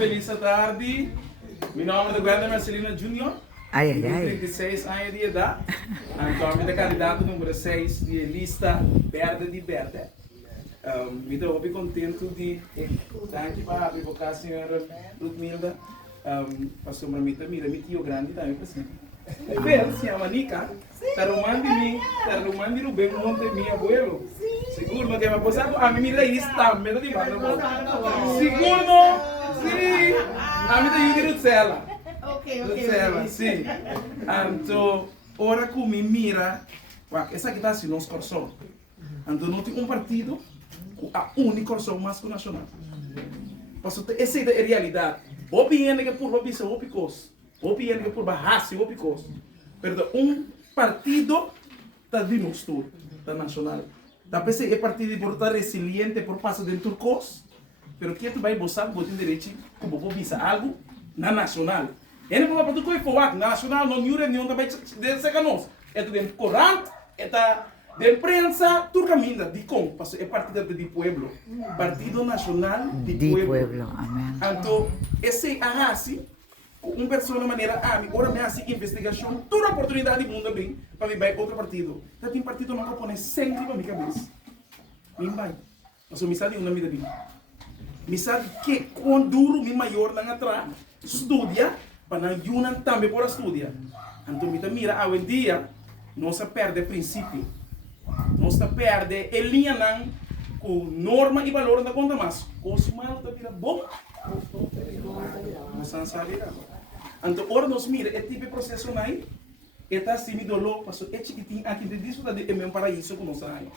feliz tarde. Meu nome é Guilherme Marcelino Júnior. Ai, ai, Tenho ai. 36 anos de idade. Atualmente é candidato número 6 de lista Verde de Verde. Me estou muito contente de estar aqui para advocar a senhora Ludmilda. Pastor Marmita, mira, meu tio grande também presente. Ele se chama Nica. Tarumandi Rubem Monte, meu abuelo. Seguro que vai posar a mim mira isso também, não de mais. Seguro, sim. A mim tem que ir Rutsela. Rutsela, sim. Então, ora que me mira, essa aqui está assim, nosso coração. Então, não tem partido, a única coração mais nacional. Porque essa é a realidade. O piano que por babisa, o picos. O piano que por barraça, o picos. Pero partido está de nostro, está nacional. Da PC é partido por estar resiliente por passar dentro turcos, pero que tu vai buscar botar direito como vou bisa algo na nacional. Ele não vai para tu coi foak nacional não nenhuma reunião também desse canos. É tu dentro corante, é ta de prensa turca minda de com, passo é partido de pueblo, partido nacional de pueblo. Amém. Então esse assim pessoa de maneira, agora me assim investigação, toda a oportunidade do mundo bem, para vir para outro partido. Então tem partido não põe sempre para minha cabeça. Vem vai. Mas me sabe uma vida bem. Me sabe que quando duro me maior na atrás, estudia, para não junam também para estudar. Então me mira hoje em dia, não se perde princípio. Não se perde a linha não com norma e valor da conta mais. Com os malos da vida bom. Não sabe então, ora nós mira, é tipo de processo aí, está assim, me dolou, passou, é chiquitinho, aqui de desfrutar de meu paraíso com nós aí.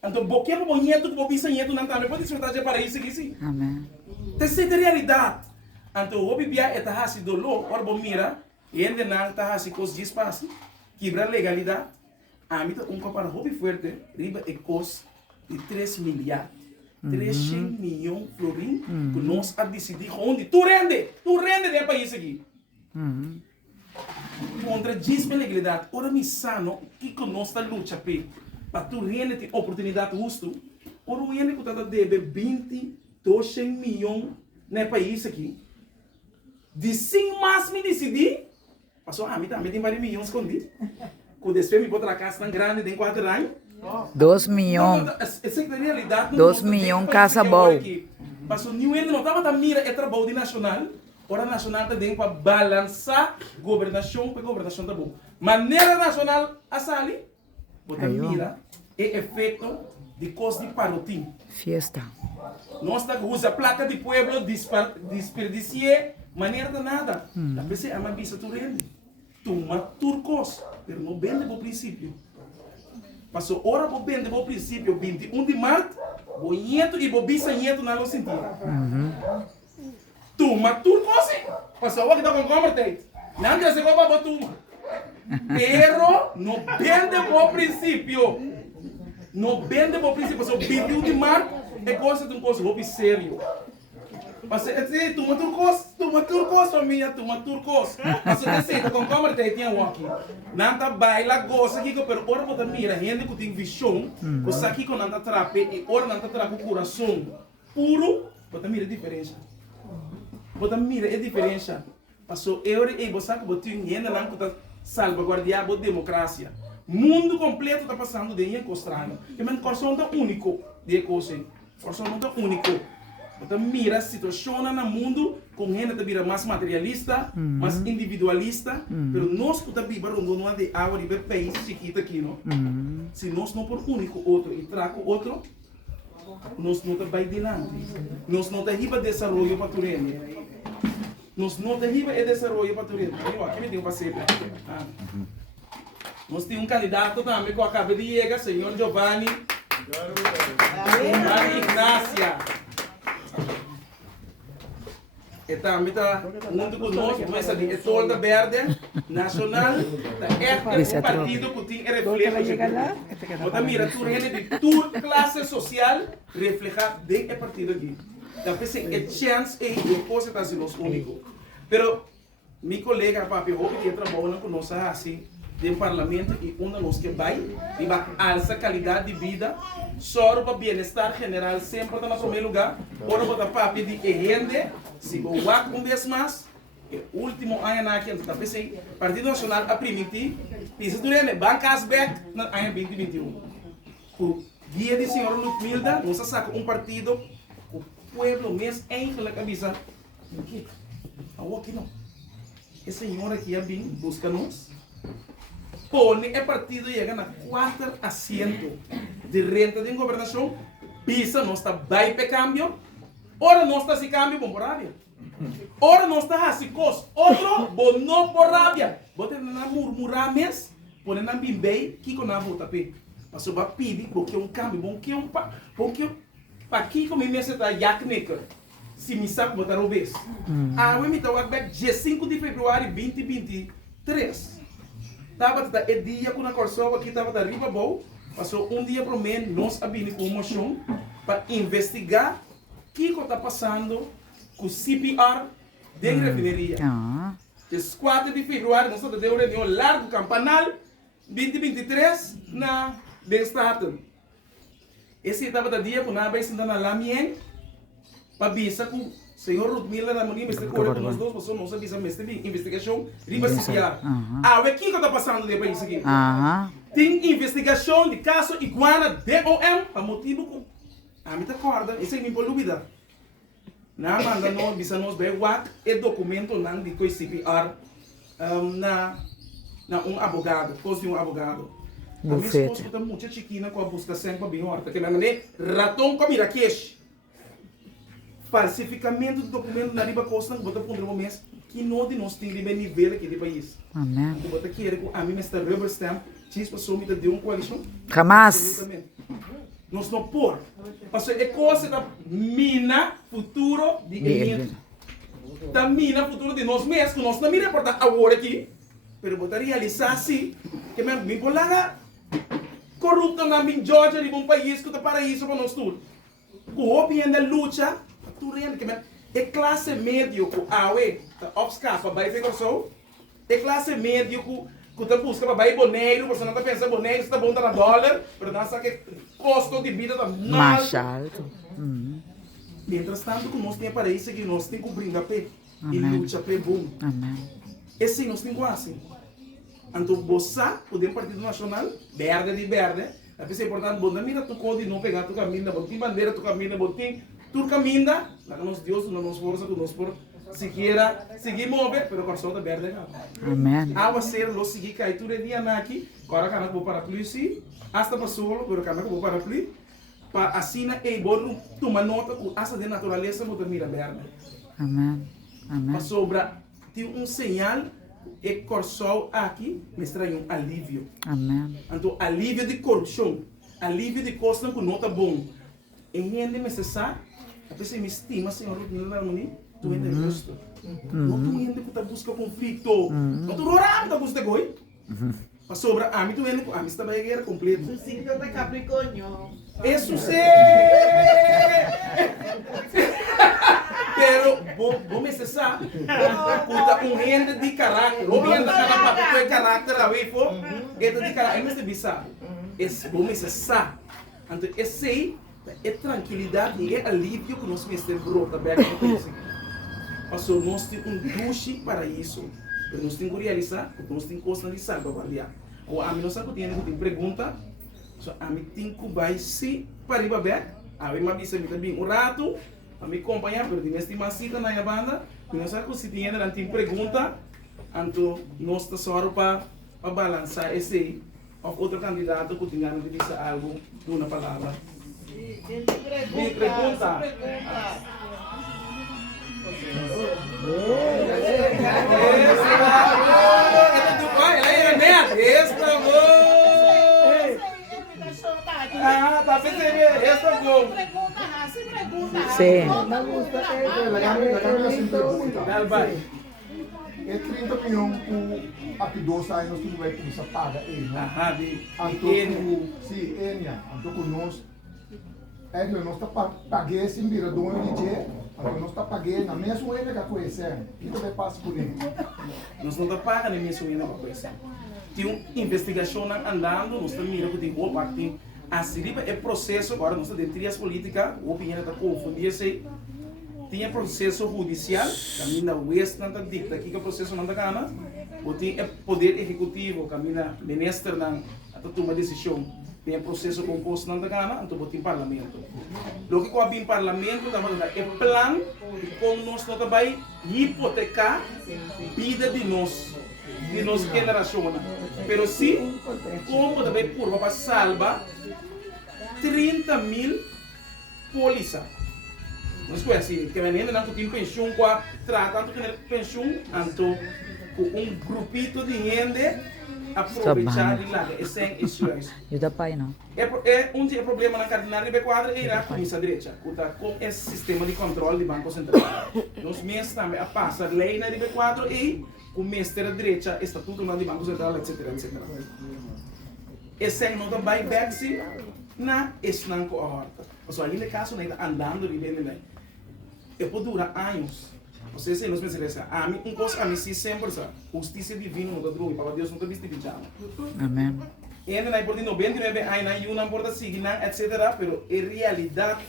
Então, porque o bonito, que o bisanheto não também pode desfrutar de paraíso aqui, sim. Amém. Essa é a realidade. Então, o bebê está assim, dolor, ora bom mira, e ainda não está assim, com os espaços, quebra a legalidade. A mim, compara hobby forte, riba é cost de 3 milhões. 300 milhões de florins que nós a decidir onde tu rende de país aqui. Contra a disponibilidade, ora me sano que nós está luta para tu rende ter oportunidade justo. Ora o rende que está deve 20, 200 milhões no país aqui. De 100 mais me decidir, passou a mim também tem vários milhões escondidos. Quando descer me botar a casa tão grande, tem 4 anos. 2 milhões. 2 milhões casa boa. Mas o New England não estava da mira é trabalho de nacional. Ora nacional tem para balançar governação para governação tá bom. Maneira nacional a sali, bota mira é efeito de coisa de parotim. Fiesta. Nós tá usa placa de pueblo desperdiciar maneira de nada. Da PC a mais vista tu rende. Toma turcos, pero não vende por princípio. Passou hora para vender o princípio 21 de março, bonito e bobisanheto na lo sentido. Tuma turcos, passou hora que dá com converter. Não quer ser como para tuma. Pero não vende por princípio. Não vende por princípio. Passou 21 de março é coisa de um coisa hobby sério. Passou assim, tuma turcos, família, tuma turcos. Passou assim, com converter tinha aqui. Não tá baila gosta aqui, pero ora botar mira, gente que tem visão, que sabe que não tá trape e ora não tá trape o coração puro, botar mira a diferença. Botar mira a diferença. Passou eu e você que botou gente lá que tá salvaguardar a democracia. Mundo completo tá passando de gente estranho. Que mas coração tá único de coisa. Coração não tá único. Então, mira a situação no mundo com gente que vira mais materialista, mais individualista, mas nós que estamos vivendo não é de água de país chiquito aqui, não? Se nós não por único outro e trago outro, nós não estamos adiante. Nós não temos desenvolvimento para tudo. Nós não temos desenvolvimento para tudo. Aqui me tem um passeio. Nós temos candidato também que acaba de chegar, senhor Giovanni. Giovanni Ignácia. Então, muito conosco, mas é toda verde, nacional, é um partido que tem reflexo. Então, mira, tu rende de tua classe social reflejar de é partido aqui. Então, é chance e depois está sendo os únicos. Pero, meu colega, papi, que trabalha conosco assim, do parlamento e onde nós que vai alça qualidade de vida, só para bem-estar general sempre está no primeiro lugar. Ora para papi de rende, se o WAC vez mais, o último ano aqui antes da PC, Partido Nacional a permitir, precisa do bancas back na ano 2021. Por guia de senhora Lutmilda, nós saca partido, o pueblo mesmo enche na cabeça. Aqui, aqui não. Esse senhor aqui vem busca nós. Pone é partido chega na 4 assento de renta de governação. Pisa nós está vai para cambio. Ora nós está se cambio bom por rábia. Ora nós está assim cos. Outro bom não por rábia. Bote na murmurar mes. Pone na bimbei que com na volta pe. Passou para pedir porque cambio bom que para aqui como me está yakneker. Se me sabe botar o vez. Ah, eu me estava back dia 5 de fevereiro de 2023. Tava é dia com a Corsova aqui tava da Riba Bow. Passou dia para mim nós abrimos com moção para investigar o que está passando com o CPR de refineria. Dia 4 de fevereiro nós estamos dando reunião largo campanal 2023 na Denstaten. Esse estava da dia com a base na Lamien. Pabisa com o senhor Lutmilda na mania, mas com nós dois, você não sabe se investigação, riba CPR. Ah, o que está passando no país aqui? Tem investigação de caso Iguana DOM, para motivo com a minha corda, isso é minha dúvida. Na manda nós, bisa nós ver what é documento não de coi CPR na advogado, coisa de advogado. A minha esposa está muito chiquina com a busca sempre bem horta, que na maneira ratão com Mirakesh. Falsificamento de documento na riba costa, bota por um mês que não de nós tem nível aqui do país. Amém. Bota aqui a mim está rubber stamp, diz para só me deu uma coalição. Jamás. Nós não por. Porque é coisa da mina futuro de ninguém. Da mina futuro de nós mesmos, que nós não me reportar agora aqui, pero bota realizar assim, que me colaga corrupto na minha Georgia de um país que está paraíso para nós tudo. Com a luta é classe médio que awe obscapa para vai ficar só é classe médio que tá busca para vai boneiro você não tá pensando boneiro está bom na dólar mas não sabe que custo de vida tá mais alto. Mientras tanto que nós tem para isso que nós tem que brincar pé e luta pé bom. Esse nós tem quase então você poder Partido Nacional verde de verde a pessoa é importante bom mira tu código não pegar tu caminho botim bandeira tu caminho botim tu caminho lá que nós Deus não nos força que nós por siquiera seguir mover pero com solta verde amém a ser lo seguir cai tu de dia aqui agora kana vou para polícia hasta para solo pero kana vou para polícia para assina e bom tomar nota com essa de natureza botar mira verde amém para sobra tem sinal e corso aqui me extrai alívio. Amém. Então, alívio de corrupção, alívio de costa com nota bom. E ainda necessário, a pessoa me estima, senhor, tu ainda é justo. Não tu ainda que busca conflito. Não tu rorando que busca goi. Para sobra, a mim tu ainda, a mim está bem guerra completa. Su signo de Capricornio. Isso sim! Pero, vou necessar, com renda de caráter, ou renda cada papel de caráter, a ver, renda de caráter, é mais de bizarro. Vou necessar. Então, esse é tranquilidade e é alívio que nós temos brota bem aqui. Passou, nós temos duche para isso. Nós temos que realizar, porque nós temos coisa de salvaguardar. Ou a mim não sabe que tem pergunta, a mim tem que vai se para ir bem, a mim me avisa também um rato. A me acompanhar, pero tinha estimacita na banda, e nós sabemos se tinha não tem pergunta, então nós estamos só para balançar esse ou outro candidato que tinha de dizer algo de uma palavra. Mi pregunta. Ah, tá percebendo? Esse é bom. Sim. É 30 milhões aqui 2 anos tudo vai começar a pagar ele, né? Aham, Sim, Enia. Então conosco, é que nós está pagando esse vira do ONG, então nós está pagando na mesma coisa que conhecemos. E também passa por ele. Nós não está pagando a mesma coisa para conhecer. tem uma investigação andando, nós estamos mirando que tem boa parte. Assim, é processo, agora nós temos trias políticas, a opinião está confundida-se. Tinha processo judicial, caminha o West, não está dito aqui que o processo não está gana. Ou tem poder executivo, caminha ministro, não está tomando decisão. Tem processo composto não está gana, então tem parlamento. Logo que o parlamento, é plano de como nós não vai hipotecar a vida de nossa geração. Mas sim, como também curva para salvar 30.000 polícias. Não se assim, que ainda não tem pensão, tratando de pensão, então grupito de gente aproveitar de lá, é sem isso. E da pai não. É problema na cadenária de quadra é a comissão direita, com esse sistema de controle do Banco Central. Nós mesmos também a passar lei na B4 e com o mestre direita, estatuto do Banco Central, etc. Esse não vai back-se na esnanco a horta. Mas ali no caso, não está andando de bem, e pode durar anos. Vocês sei, nós pensamos, a mim, coisa a mim sim sempre, justiça divina não está droga, para Deus não está visto de Amém. E ainda não pode 99 anos, não pode seguir, etc. Mas em realidade,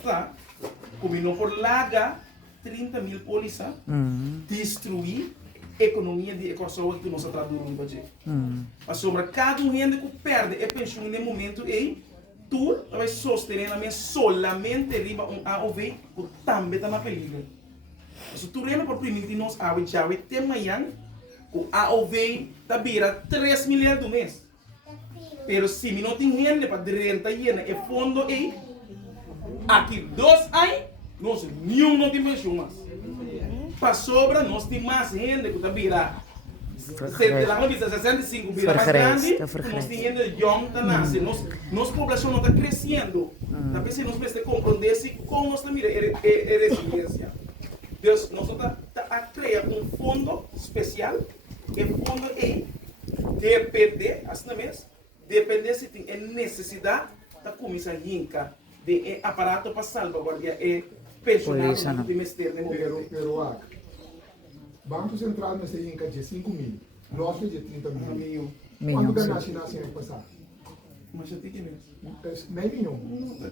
como não por larga 30.000 polícias, destruir a economia de equação que nós traduzimos no Brasil. Mas sobre cada gente que perde a pensão no momento, tu vai sostener solamente riba AOV que também está na peligro. Se tu lembra por primeiro de nós, já tem amanhã, o AOV está vira 3 milhões do mês. Mas se não tem gente para renta é fundo aqui 2 anos, nós nenhum não tem pensão mais. Para sobra, nós temos mais gente que está vira. Lá 65 vira mais grande, nós temos gente jovem que nasce. Nossa população não está crescendo. Talvez se nós precisamos compreender como nós estamos a resiliência. Deus, nós estamos a criar fundo especial, o fundo depende, assim mesmo, depende se tem necessidade da comissão de aparato para salvaguardar e pensionar do ministério. Pero, Banco Central nesse Inca de 5 mil, nós de 30 mil. Quanto ganhaste na semana passada? Mas já tem que ver. Meio milhão.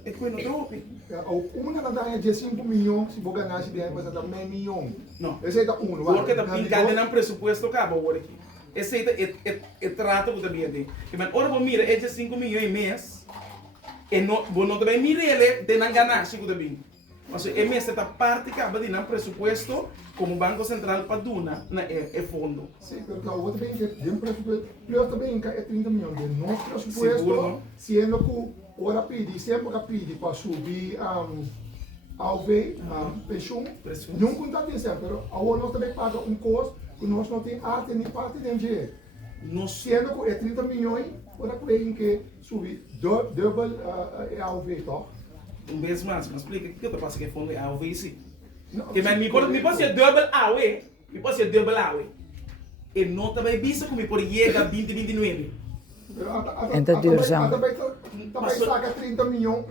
É que não deu. Uma da ganha de 5 milhões, se você ganhaste de ano passado, meio milhão. Não. Esse é um. Porque está pingado no presupuesto acaba agora aqui. Esse é trato que também tem. Mas ora vou mirar, é de 5 milhões mês. E não também mira ele de não ganhar, se também. Mas é mesmo esta parte que acaba de não presupuesto como Banco Central para duna é fundo. Sim, porque o outro bem que tem presupuesto, pior também é 30 milhões de nosso presupuesto, sendo que ora pede, sempre que pede para subir ao ver pensão, não conta atenção, mas agora nós também paga custo que nós não tem arte nem parte de dinheiro. Sendo que é 30 milhões, ora que subir double ao ver, tá? Vez mais, me explica o que eu faço que é fundo AOV sim. Que me pode ser double AOV, me pode ser double AOV. E não também visto como pode chegar a 2029. Então, Dirjão. Também saca 30 milhões,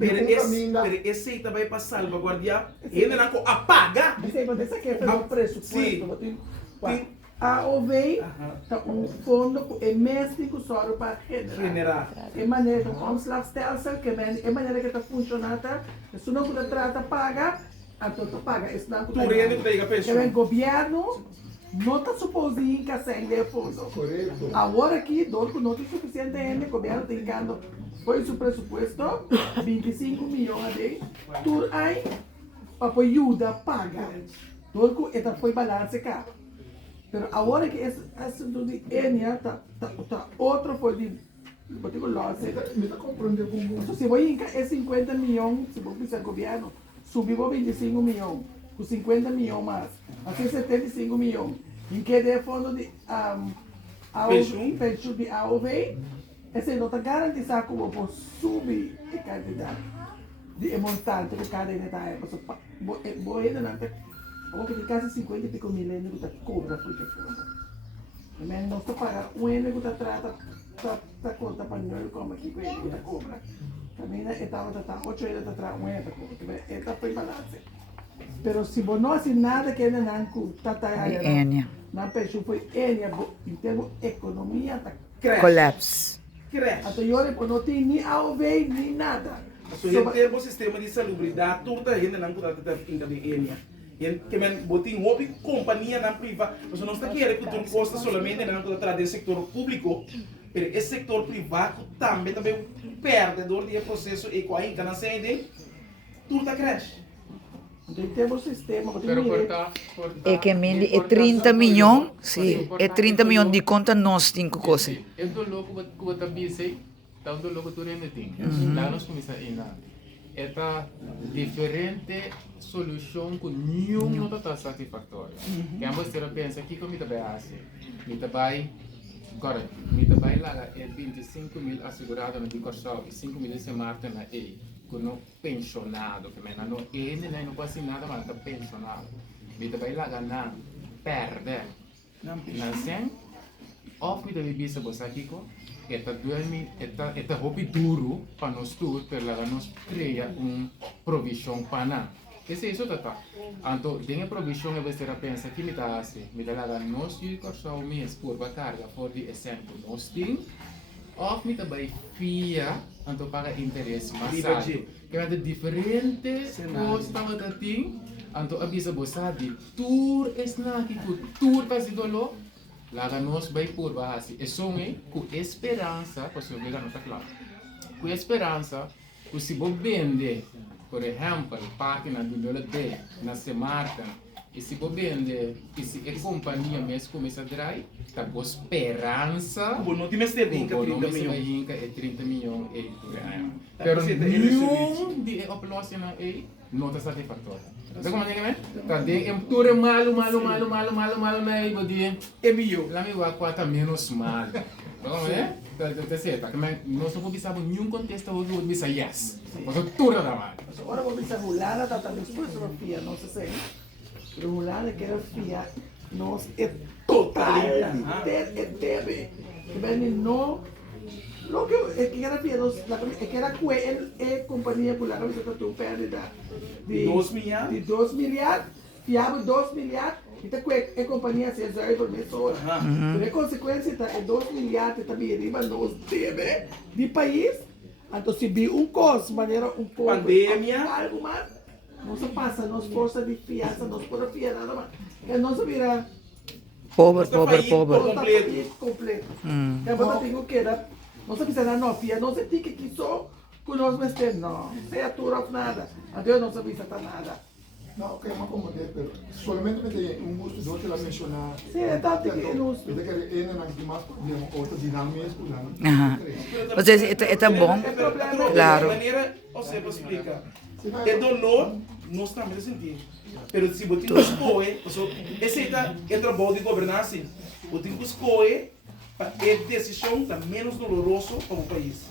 mas esse também para salvaguardar, ele não apaga. Você quer fazer um preço? AOV está fundo é mesmo só para generar. É maneira de omslagstelsel, que é maneira que está funcionando. Se não puder tratar paga, então tu paga. Isso não é governo não está suposto que sem fundo. Agora aqui, não tem suficiente ainda, o governo tem ganho. Foi o presupuesto 25 milhões de por aí para ajuda a pagar. Então, esta foi balance cá. Pero agora que esse de Enia tá outro foi de botigo losse. Me está compreendendo como. Se vai é 50 milhões, se vou precisar governo, subiu 25 milhões, com 50 milhões mais, assim 75 milhões. E que é fundo de pensão de AOV, esse não está garantizado como vou subir a quantidade de montante que cada ainda está. Vou ainda não ou que quase 50 e pico mil anos que cobra por que conta. Também nós está pagando ano que trata conta para nós como aqui que ele cobra. Também estava 8 anos atrás ano para conta. Esta foi balance. Pero se você não assim nada que ainda não está aí. Na pensão foi Enia em termos de economia está collapse. Crash. Então, eu não tenho nem AOV, nem nada. So, em termos do sistema de salubridade, tudo a gente não pode ter em cadeia. Que men botin hobby companhia na privada. Mas não está querendo que tudo custa somente não pode trazer setor público. Pero esse setor privado também perdedor de processo e com a encarnação tudo a crash. Então, temos sistema, Pero É que é 30 milhões, sim, é 30 milhões de conta nós cinco coisas. Eu tô louco com o tabise, tá um louco tu rende tem. Lá nós começa a ir esta diferente solução com nenhum não está satisfatório. Que ambos ter pensa aqui como está bem assim. Me tá bem, agora me tá bem lá é 25 mil assegurado no Bicorsal e 5 mil se marca na E. Com pensionado, que me não é não passa nada mas está pensionado. Me tá bem lá ganhar perde. Não sei. Of me deve bisa bosa kiko. Esta hobby duro para nós todos, para nós criar provisão para nós. Esse é isso tá. Então, tem a provisão é você pensa que me tá assim, me dá lá nós de corção mês por carga for de exemplo nós tem. Of me também fia, então paga interesse mais alto. Que é diferente coisa que tem. Então avisa bosa de tour snack, tour para se dolor. Lá nós vai por base, é só com esperança, para se ver não está claro. Com esperança, que se você vende, por exemplo, página do DLD na Semarta, e se você vende, e se a companhia mesmo começa a dar, está com esperança. Bom, não tem mais ter dinheiro 30 milhões. É 30 milhões por ano. Pero nenhum de operação não está satisfatório. Então, como é que é? Tá de tudo é malo na aí, você É milhão. lá me vai quatro menos mal. Não é? Tá certo. Mas nós não podemos nenhum contexto onde você diz yes. Mas tudo é mal. Agora vou pensar, Rolanda está depois da FIA, não sei se Rolanda quer FIA, nós é total, é tebe. Que não, lo que era FIA, que era a companhia por lá que você tem pérdida de 2 milhares, fiava 2 milhares, então a companhia se reserva mesmo. Por consequência, é 2 milhares também arriba nós tebe de país. Então, se vir custo, maneira pouco, pandemia, algo mais, não se passa, nós força de fiança, nós por fiar nada mais. É não se vira Pobre. completo. É bom tenho que era, não se precisa não fiar, não se tem que só com nós mesmos, não, sem atura nada. Adeus não se precisa nada. Não, ok, mas como é, pero solamente me tem gosto de outra mencionar. Sim, é tanto que é nosso. Eu quero ir na mais problema, outra dinâmica, Ajá. Mas é bom, claro. De maneira, você explica. É dolor, nós também sentimos. Mas se você não escolhe, esse é o trabalho de governança. Você tem que escolher para a decisão da menos dolorosa para o país.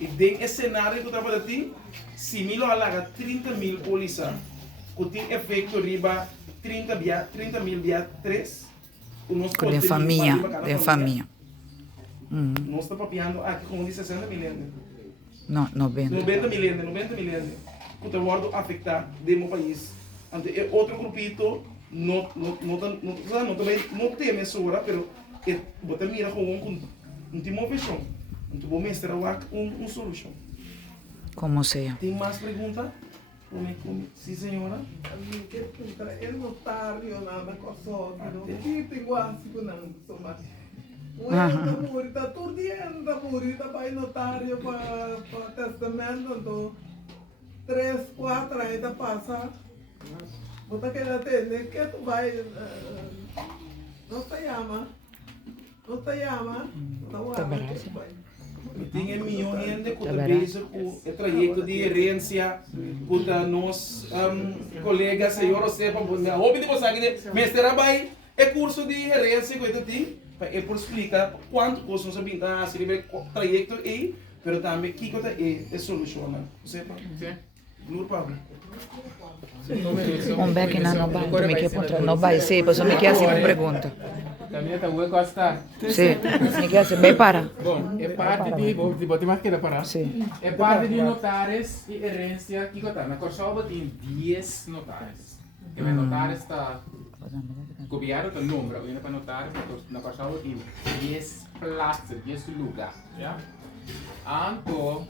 E tem esse cenário que eu trabalho aqui, se me alaga 30 mil polícias, que tem efeito riba 30 mil via 3, o nosso Com a família. Nós estamos papiando aqui com 60 milhões. Não, 90. 90 milhões. Que está guardo afetar do meu país. Ante outro grupito não tem mesura, mas você mira com um timão fechão. Então vou mostrar uma solução. Como seja. Tem mais perguntas? Sim, senhora. É notário na coisa, não tem igual se não soma. O murita turdiendo, murita vai notário para testamento, então 3, 4 ainda passa. Você quer atender que tu vai não te chama, Tá barato. Tem milhões de gente que trabalha com o trajeto de herência, com nós colegas, senhor, sepam, a hobby de você aqui, mestre vai é curso de herência que eu tenho, para por explicar quanto custa nossa pintar, se ele trajeto aí, mas também que coisa é solucionar, sepa? Glória Pablo. Um back na no vai, me quer contra no vai, sim, mas me quer assim uma pergunta. Também está bom gostar. Sim, me quer assim, bem para. Bom, é parte de bote mais que parar. Sim. É parte de notários e herência que conta. Na Corsova tem 10 notários. Que notários está gobierno te nombra, viene para notar, na pasado em 10 plazas, 10 lugares, ja? Anto,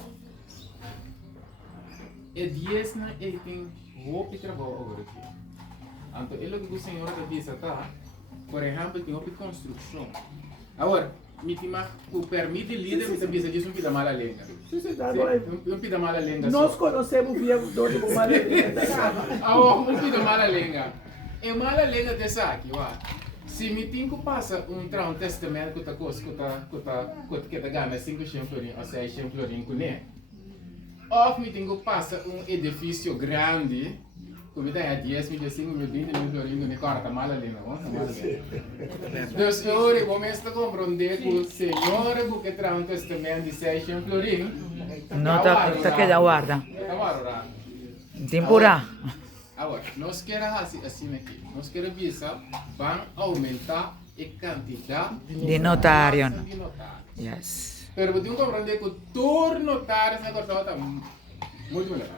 é 10 na tem roupa de trabalho agora aqui. Anto, é o que o senhor diz, tá? Por exemplo, tem uma construção. Agora, me permite líder, me diz disso um pida mala lenga. Um pida mala lenga. Nós conhecemos o viador de Maria. Um pida mala lenga. É mala lenga dessa aqui, ó. Se me tem que passar um testamento que tá que tá ganha 5 florin ou 6 florin com né. Ou me tem que passar edifício grande, como tá 10 mil, 5 mil, 20 mil florin com né, cara tá mala lenga, ó, tá mala lenga. Então, senhor, vamos estar compreender que o senhor que traz testamento de 6 florin, No te queda guarda. agora, Tempura. agora, nós queremos assim aqui, nós queremos ver vão aumentar a quantidade De notário. de notários. Yes. Pero você tem que compreender que todos notários na corte está muito melhor.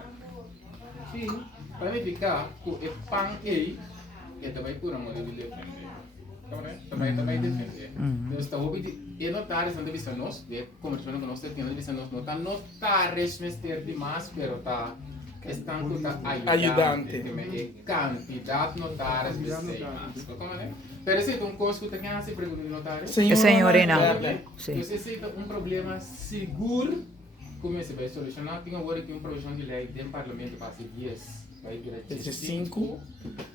Sim. Para verificar que o PAN aí é também por amor de defender. Também defender. Então, está ouvindo, e notários não devem ser nós, conversando com nós, não devem ser nós, não está notários, mas ter demais, pero está estão ajudante. É quantidade de notários de 6 meses. Pero se um custo que tem se pergunta de notário. Senhorina. Se você cita problema seguro, como você vai solucionar? Tem agora que projeto de lei do parlamento para ser 10, vai virar 5.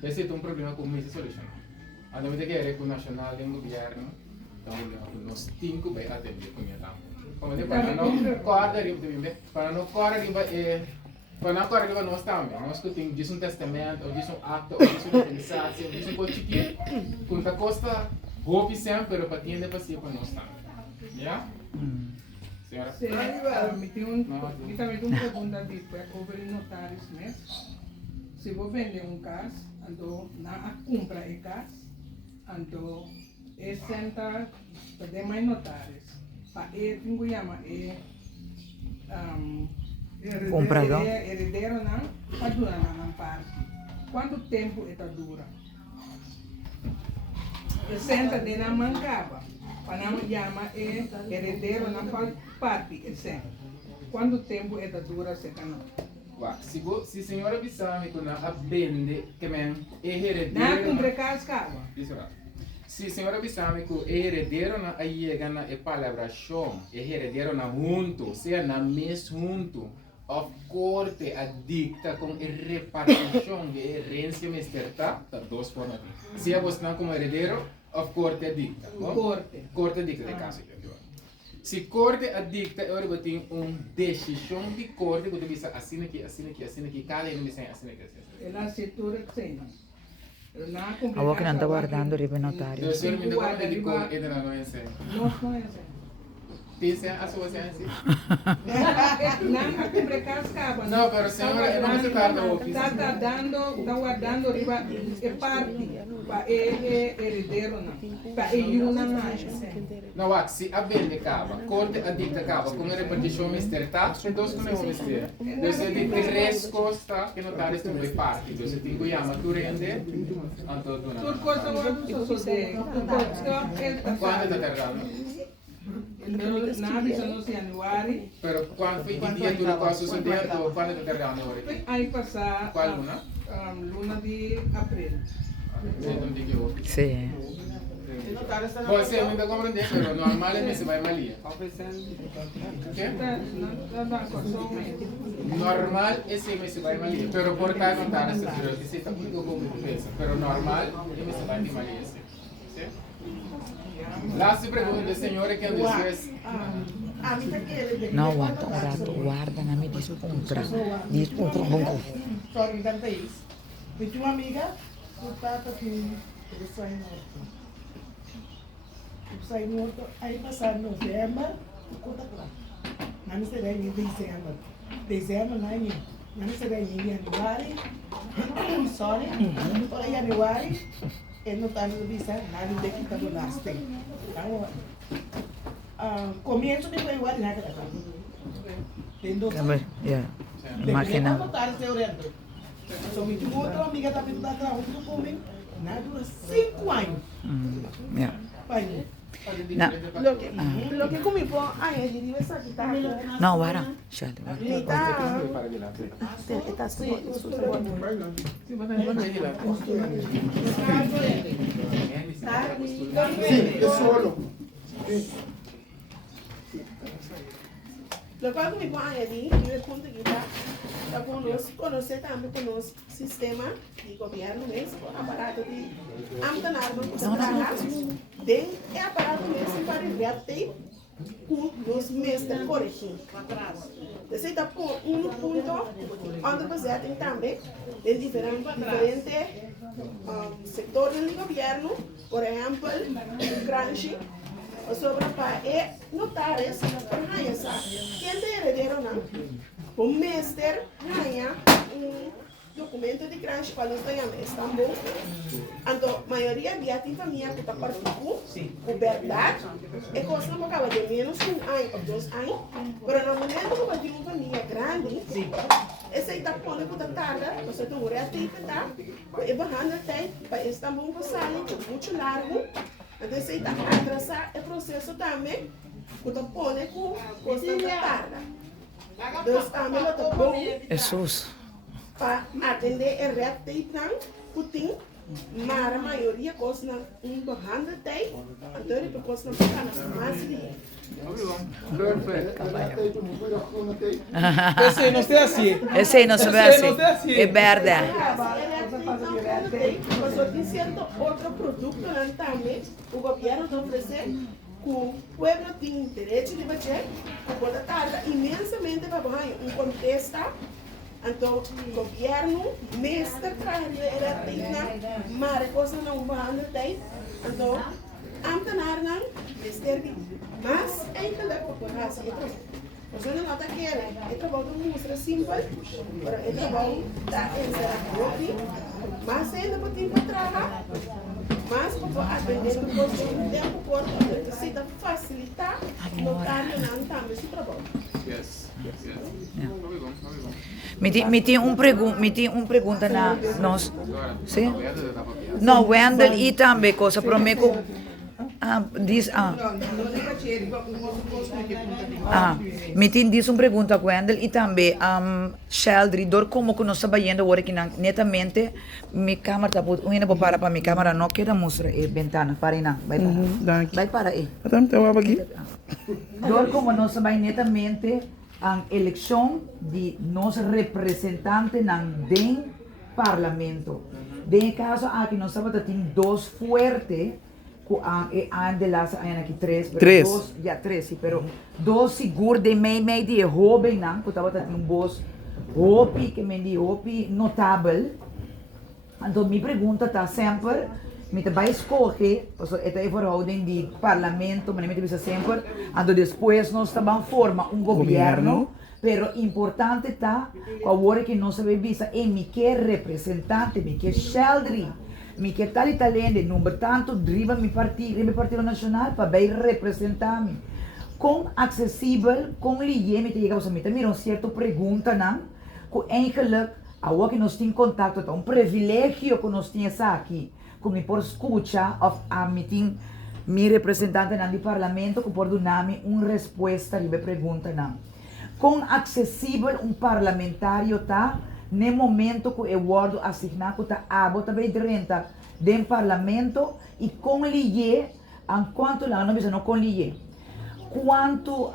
Esse é problema como você soluciona. A gente tem que ir com o nacional, o governo, então nós 5 vai atender com a como para não correr, para não correr para não correr nós também. Nós que tem diz testamento, ou diz acto, ou diz indenização, ou diz coisa que conta costa roupa sempre para atender para si para nós também. Já? Senhora? Sim, me tem também uma pergunta depois sobre notários, né? Se vou vender caso, então na compra é caso, então é senta para ter mais notários. Para ele tem que chamar Comprador. Herdeiro não, para durar na parte. Quanto tempo está dura? E senta de na mancava. Para não chamar herdeiro na parte, e senta. Quanto tempo está dura se não? Se a senhora Bissami que não vende, que é herdeiro. Não compra cascava. Se a senhora Bissami que é herdeiro na aí gana é palavra chão, é herdeiro na junto, se na mês junto. A corte adicta com a repartição de herência mesterta, tá 2 formas. Se você não como herdeiro, a corte adicta. Corte adicta de caso. Se corte adicta, agora tem decisão de corte que você assim aqui, cada um assim aqui. Ela se tura sem. A boca não está guardando o notário. Eu sei que não é de cor, ainda não é assim. Não conhece. Tem a sua ciência? Não, compra cascava. Não, pero senhora, eu não sei tarde o que. Está guardando riba e parte para herdeiro não. Para uma mais. Não, se a vende acaba, corte adicta acaba, com a repartição mesterta, então como é o mister? Você tem 3 costas que notários estão em parte. Você tem que chamar tu rende, então tu não. Tudo coisa eu sou de. Quando está tardando? Na visão de januário. Pero quando foi o dia do qual sucedeu, quando está tardando agora? Aí passar. Qual luna? Luna de abril. Então diga eu. Sim. Você ainda compreende, pero normal é que se vai malia. Normal é que se vai malia, pero por estar na estrutura, que se está muito como pensa, pero normal é que se vai malia. Lá se pergunta, senhora, que diz Não, aguanta um rato, guarda, não me descontra. Descontra bom. Só que canta isso. Eu tinha uma amiga, o tata que ele saiu morto. Ele saiu morto, aí passaram novembro, conta lá. Não me será em dezembro. Dezembro, não é em. Não me será em januário. Sorry. Para januário, ele não está no visa, nada de que está no last. Então, comienzo de igual nada. Tem 2 anos. Máquina. Notário se orienta. So, me outra amiga também está trabalhando comigo. Nada dura 5 anos. Yeah. Pai, Na, lo que comi po, ai, ele deve saber tá. no, wara. Sheldon. Nita, Para de lá. está Sim, mas não é de lá. Sim, é solo. lo qual comi po, ai, ele deve conta que tá. Tá conhecer também com o sistema de governo mesmo, aparato de amtanar, tem aparato mesmo para reter com os mestres corrigindo. Você está por ponto onde você tem também em diferentes setores do governo, por exemplo, grande, sobre para notários, quem tem herdeiro não, o mestre ganha documento de grande para nós em Istambul. Então, a maioria de família que está partindo, com verdade, é coisa não acaba de menos de 1 ano ou 2 anos, mas no momento que vai ter uma família grande, esse aí está pondo com a tarde, você tem um reto é barrando até para Istambul passar, é muito largo, então esse aí está atrasar o processo também, que está pondo com coisa da tarde. Deus também está bom. Jesus. Para atender o reto Putin, mas a maioria gosta de barrando até, então ele gosta de ficar nas máquinas. Esse aí não sei assim. Esse aí não sabe assim. É verdade. Mas tem certo outro produto também, o governo oferece que o povo tem direito de fazer, que pode tarde imensamente para um contexto. Então, o governo, mestre, era mas coisa não vai ter. Então, amtanar não, mestre, mas ainda dá para correr. Você não nota que é trabalho de mostra simples, é trabalho da encerrar mas ainda pode encontrar, mas para atender o consumo tempo corto, precisa facilitar notar não também esse trabalho. Yes. Me tem um pergunta na nós. Sim? Wendel está papiado. No, Wendel e também coisa prometo. Me tem diz uma pergunta Wendel e também Sheldon, como que nós trabalhando agora que netamente minha câmera está por ainda para minha câmera não quer mostrar a ventana para aí não vai para aí. Então, aqui. Dor como nós trabalhamos netamente a eleição de nós representantes no parlamento. De caso aqui nós estamos tendo 2 fortes de las aqui 3. 3. Já 3, sim, pero 2 seguro de meio de jovem não, que estava tendo voz hopi que me di hopi notável. Então minha pergunta está sempre me vai escolher, esta é a verhouding de parlamento, mas me diz sempre, então depois nós estamos formar governo, pero importante está, agora que nós sabemos, me quer representante, me quer Sheldon, me quer tal italiano, número tanto, driva meu partido nacional para bem representar-me. Com acessível, com ligue, me chega a mim, certa pergunta, não? Com eigenlijk, agora que nós temos contato, é um privilégio que nós temos aqui. Como por escutar a meeting mi representante no parlamento que por dar-me uma resposta de pergunta não. Com acessível parlamentário tá no momento que o ward assignado tá bota bem renta do parlamento e com ligue enquanto lá não precisa não com ligue quanto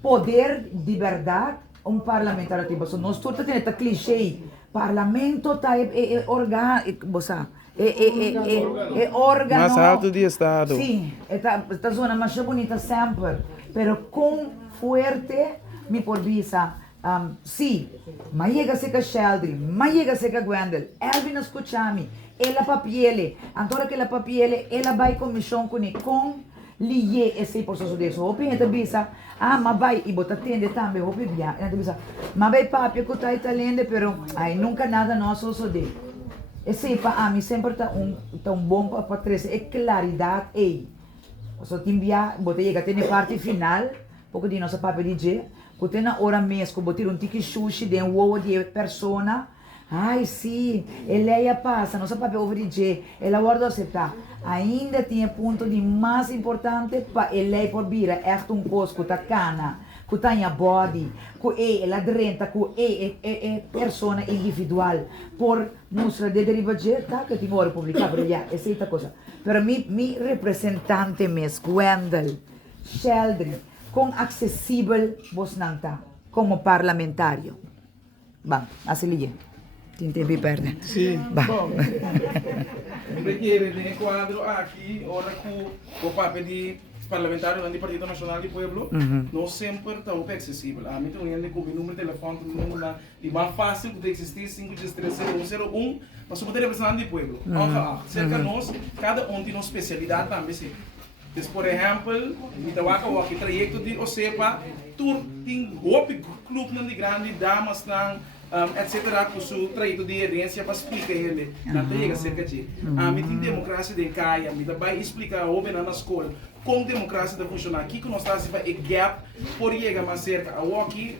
poder de verdade parlamentário tipo so nós tudo tem esta clichê parlamento tá órgão órgão Mais alto de estado. sim esta zona mais bonita sempre pero com forte me por visa sim mas chega se que Sheldon mas chega se que Wendel Elvin escuchami ela papiele antora que ela papiele ela vai comissão com liye esse processo de isso opi então bisa mas vai e bota tende também opi via então bisa mas vai papi que tá italiano pero ai nunca nada nosso so de esse para mim sempre tá bom para trazer claridade aí só timbia bota chega tem parte final pouco de nossa papi DJ que tem na hora mesmo botar tiki sushi de ovo de persona Ai, sim, ela passa, nossa papel ouvir ela guarda aceitar. Ainda tem ponto de mais importante para ela por vir é um coisa que tá cana, que tá em body, que ela renta, que é persona individual. Por mostrar de derivação, tá que tem hora publicar, mas já, essa é a coisa. Para mim, representante mesmo, Wendell, Sheldry, com acessível vos não tá, como parlamentário. Bom, assim liga. Tem tempo perde. Sim. Bom. Requiere de enquadro aqui, ora com o papel de parlamentário do Partido Nacional do Pueblo, não sempre está acessível. A mim também com o número de telefone, e mais fácil de existir 5130101, mas o poder representante do Pueblo. Cerca de nós, cada um tem uma especialidade também. Então, por exemplo, o trajecto de OCEPA, tu tem clube de grande damas, etc., com o seu trajecto de herência para explicar ele. Não tem cerca de. A mim tem democracia de caia, a mim vai explicar na escola como democracia está funcionando. Aqui que nós estamos fazendo gap, por chegar mais cerca. Aqui,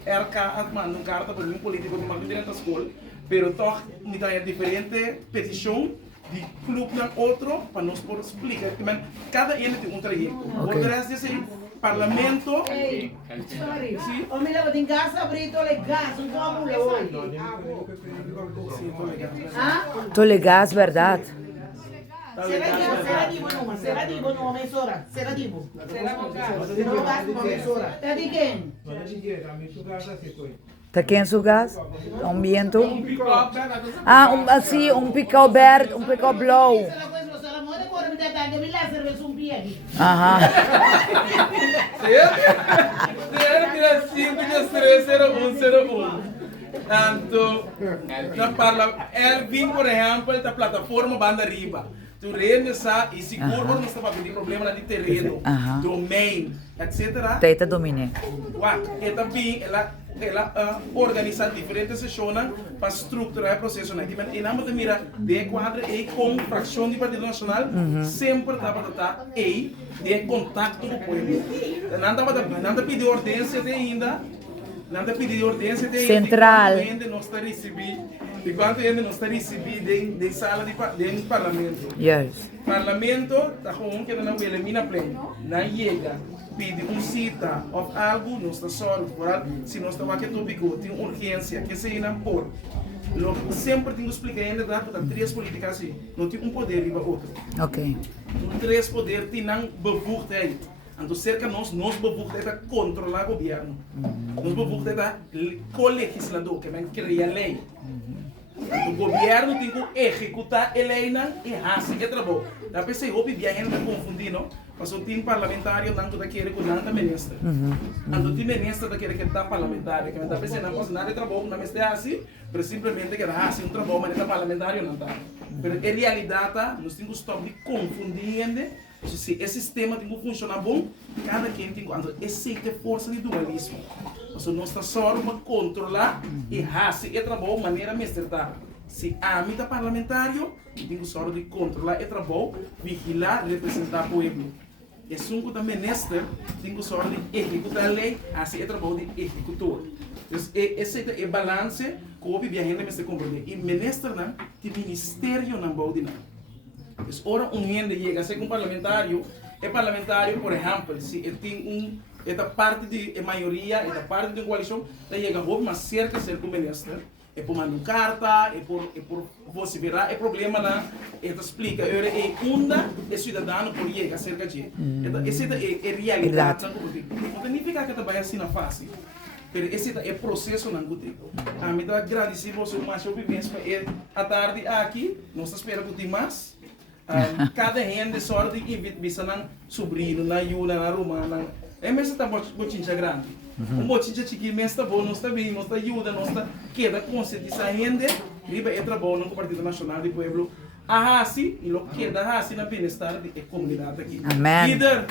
manda uma carta para mim político que manda dentro da escola, mas toch, me tem diferente petição de clube na outro para nós poder explicar. Cada ele tem trajecto. O resto desse parlamento. Sorry. O me leva em casa, abrito le gas, um como le hoje. Tô legal, verdade. Será divo no mesora. Será divo. No gas no mesora. É de quem? Tá quem seu gás? Um viento? Assim, pico verde, pico blow. Aham. Certo? 5130101. Tanto, Elvin, por exemplo, da plataforma Banda Riba. Tu renesa e seguro não está para pedir problema de terreno, domain, etc. Teita domine. E também ela organiza diferentes sessões para estruturar o processo. E na de mira de quadro e com fração do Partido Nacional sempre estava de contato com o povo. Não pedir ordência ainda. Não pedir ordência Central. Não está recebido. Enquanto ainda não está recebido de sala de parlamento. Yes. Parlamento está com que não elimina pleno. Não chega. Pede cita ou algo, não está só se não está aqui tópico, tem urgência, que se não por. Sempre tenho que explicar ainda que três políticas assim, não tem poder e outro. Ok. Três poderes têm não bevoegdheid. Então, cerca nós bevoegdheid a controlar o governo. Nós bevoegdheid a co-legislador, que é criar lei. O governo tem que executar a lei e assim é trabalho. Da pensei, eu viajando me confundir, não? Mas o time parlamentário não está querendo que não ministro. Então o time ministro está querendo que está parlamentário, que está pensando não pode nada de trabalho, não é assim, mas simplesmente que assim um trabalho, mas está parlamentário não está. Mas em realidade, nós temos que stop de confundir. Se esse sistema tem que funcionar bom, cada quem tem que aceitar a força de dualismo. Nós estamos só para controlar e assim é trabalho de maneira mestrada. Se a mim parlamentário, tem que só de controlar e trabalho, vigilar, representar o povo. E se um também ministro, tem que só de executar a lei, assim é trabalho de executor. Então, esse é o balance que o viajante me se compreende. E ministro não, tem ministério não pode não. Então, ora gente chega a ser um parlamentário, por exemplo, se ele tem esta parte de maioria, esta parte de coalição, chega a uma cerca do ministro. É por mandar carta, é por você virar, é problema lá, ela explica, é é cidadão por chegar cerca de. Essa é realidade. Não significa que trabalha assim na fácil. Mas esse é o processo não gote. A mim está agradecido você mais eu vivência a tarde aqui, nós esperamos que tem mais. Cada gente sorte que invita na sobrinho, na Yuna, na Romana. É mesmo está botinha grande. Botinha chiquinho, mas está bom, não está bem, não está ajuda, não está queda conscientizar a gente. Riba é trabalho no Partido Nacional do Pueblo. A Hasi, e lo queda Hasi na bem-estar da comunidade aqui. Amém. Líder.